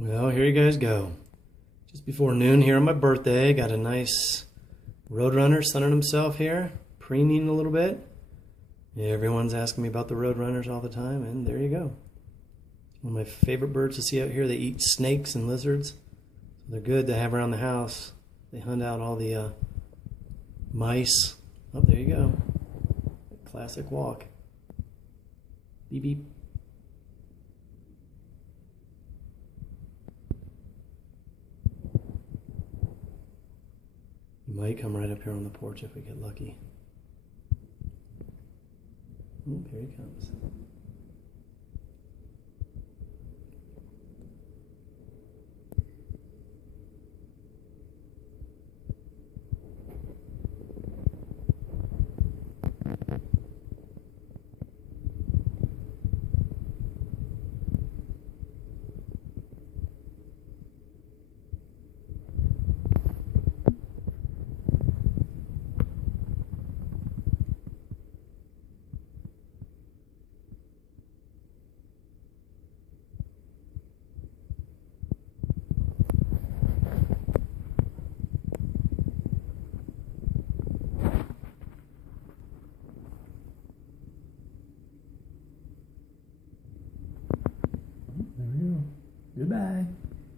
Well, here you guys go. Just before noon here on my birthday, got a nice Roadrunner sunning himself here, preening a little bit. Yeah, everyone's asking me about the Roadrunners all the time, and there you go. One of my favorite birds to see out here. They eat snakes and lizards. So they're good to have around the house. They hunt out all the mice. Oh, there you go. Classic walk. Beep beep. He might come right up here on the porch if we get lucky. Oh, here he comes. There we go. Goodbye.